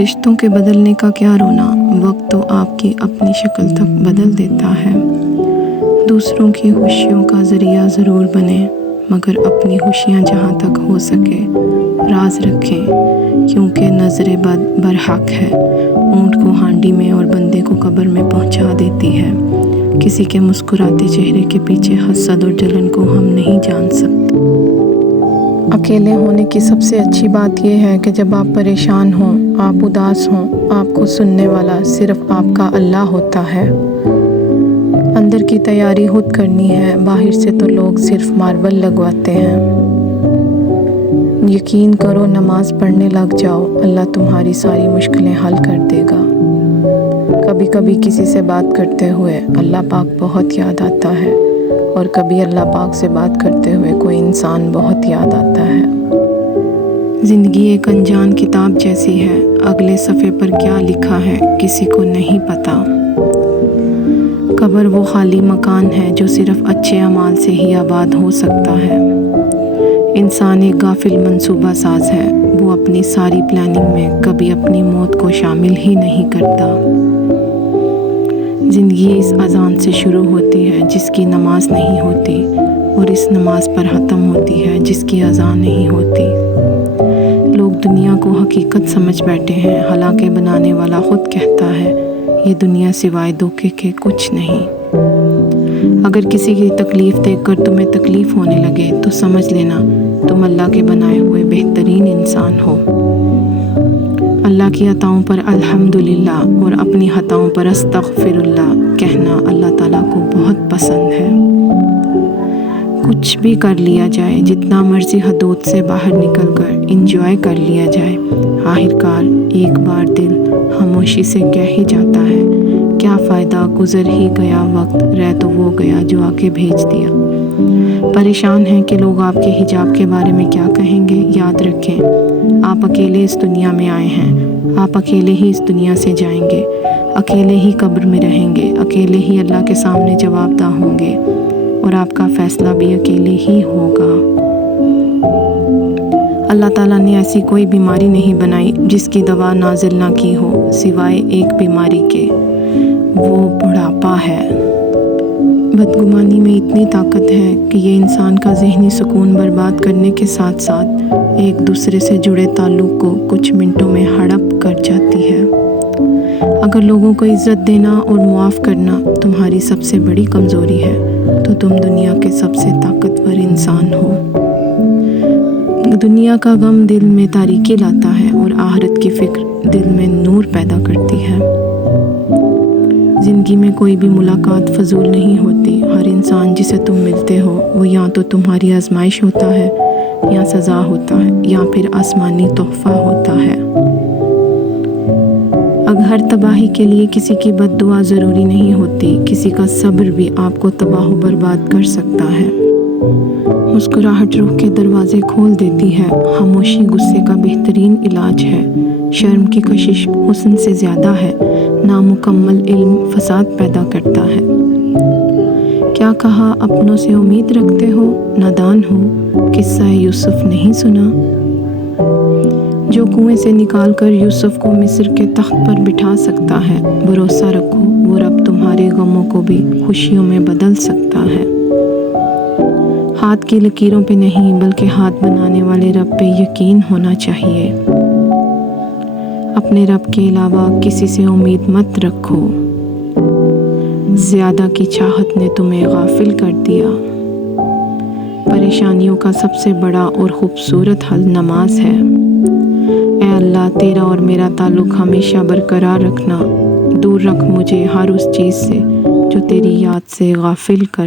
رشتوں کے بدلنے کا کیا رونا، وقت تو آپ کی اپنی شکل تک بدل دیتا ہے۔ دوسروں کی خوشیوں کا ذریعہ ضرور بنیں، مگر اپنی خوشیاں جہاں تک ہو سکے راز رکھیں، کیونکہ نظر بد برحق ہے، اونٹ کو ہانڈی میں اور بندے کو قبر میں پہنچا دیتی ہے۔ کسی کے مسکراتے چہرے کے پیچھے حسد اور جلن کو ہم نہیں جان سکتے۔ اکیلے ہونے کی سب سے اچھی بات یہ ہے کہ جب آپ پریشان ہوں، آپ اداس ہوں، آپ کو سننے والا صرف آپ کا اللہ ہوتا ہے۔ اندر کی تیاری خود کرنی ہے، باہر سے تو لوگ صرف ماربل لگواتے ہیں۔ یقین کرو، نماز پڑھنے لگ جاؤ، اللہ تمہاری ساری مشکلیں حل کر دے گا۔ کبھی کبھی کسی سے بات کرتے ہوئے اللہ پاک بہت یاد آتا ہے، اور کبھی اللہ پاک سے بات کرتے ہوئے کوئی انسان بہت یاد آتا ہے۔ زندگی ایک انجان کتاب جیسی ہے، اگلے صفحے پر کیا لکھا ہے کسی کو نہیں پتا۔ قبر وہ خالی مکان ہے جو صرف اچھے اعمال سے ہی آباد ہو سکتا ہے۔ انسان ایک غافل منصوبہ ساز ہے، وہ اپنی ساری پلاننگ میں کبھی اپنی موت کو شامل ہی نہیں کرتا۔ زندگی اس اذان سے شروع ہوتی ہے جس کی نماز نہیں ہوتی، اور اس نماز پر ختم ہوتی ہے جس کی اذان نہیں ہوتی۔ لوگ دنیا کو حقیقت سمجھ بیٹھے ہیں، حالانکہ بنانے والا خود کہتا ہے یہ دنیا سوائے دھوکے کے کچھ نہیں۔ اگر کسی کی تکلیف دیکھ کر تمہیں تکلیف ہونے لگے تو سمجھ لینا تم اللہ کے بنائے ہوئے بہترین انسان ہو۔ اللہ کی عطاؤں پر الحمدللہ اور اپنی خطاؤں پر استغفر اللہ کہنا اللہ تعالیٰ کو بہت پسند ہے۔ کچھ بھی کر لیا جائے، جتنا مرضی حدود سے باہر نکل کر انجوائے کر لیا جائے، آخرکار ایک بار دل خاموشی سے کہہ ہی جاتا ہے کیا فائدہ، گزر ہی گیا وقت، رہ تو وہ گیا جو آ کے بھیج دیا۔ پریشان ہیں کہ لوگ آپ کے حجاب کے بارے میں کیا کہیں گے؟ یاد رکھیں، آپ اکیلے اس دنیا میں آئے ہیں، آپ اکیلے ہی اس دنیا سے جائیں گے، اکیلے ہی قبر میں رہیں گے، اکیلے ہی اللہ کے سامنے جواب دہ ہوں گے، اور آپ کا فیصلہ بھی اکیلے ہی ہوگا۔ اللہ تعالیٰ نے ایسی کوئی بیماری نہیں بنائی جس کی دوا نازل نہ کی ہو، سوائے ایک بیماری کے، وہ بڑھاپا ہے۔ بدگمانی میں اتنی طاقت ہے کہ یہ انسان کا ذہنی سکون برباد کرنے کے ساتھ ساتھ ایک دوسرے سے جڑے تعلق کو کچھ منٹوں میں ہڑپ کر جاتی ہے۔ اگر لوگوں کو عزت دینا اور معاف کرنا تمہاری سب سے بڑی کمزوری ہے تو تم دنیا کے سب سے طاقتور انسان ہو۔ دنیا کا غم دل میں تاریکی لاتا ہے، اور آخرت کی فکر دل میں نور پیدا کرتی ہے۔ زندگی میں کوئی بھی ملاقات فضول نہیں ہوتی، ہر انسان جسے تم ملتے ہو وہ یا تو تمہاری آزمائش ہوتا ہے، یا سزا ہوتا ہے، یا پھر آسمانی تحفہ ہوتا ہے۔ ہر تباہی کے لیے کسی کی بد دعا ضروری نہیں ہوتی، کسی کا صبر بھی آپ کو تباہ و برباد کر سکتا ہے۔ مسکراہٹ روح کے دروازے کھول دیتی ہے، خاموشی غصے کا بہترین علاج ہے، شرم کی کشش حسن سے زیادہ ہے، نامکمل علم فساد پیدا کرتا ہے۔ کیا کہا اپنوں سے امید رکھتے ہو، نادان ہو، قصہ یوسف نہیں سنا؟ جو کنویں سے نکال کر یوسف کو مصر کے تخت پر بٹھا سکتا ہے، بھروسہ رکھو وہ رب تمہارے غموں کو بھی خوشیوں میں بدل سکتا ہے۔ ہاتھ کی لکیروں پہ نہیں بلکہ ہاتھ بنانے والے رب پہ یقین ہونا چاہیے۔ اپنے رب کے علاوہ کسی سے امید مت رکھو، زیادہ کی چاہت نے تمہیں غافل کر دیا۔ پریشانیوں کا سب سے بڑا اور خوبصورت حل نماز ہے۔ اے اللہ، تیرا اور میرا تعلق ہمیشہ برقرار رکھنا، دور رکھ مجھے ہر اس چیز سے جو تیری یاد سے غافل کر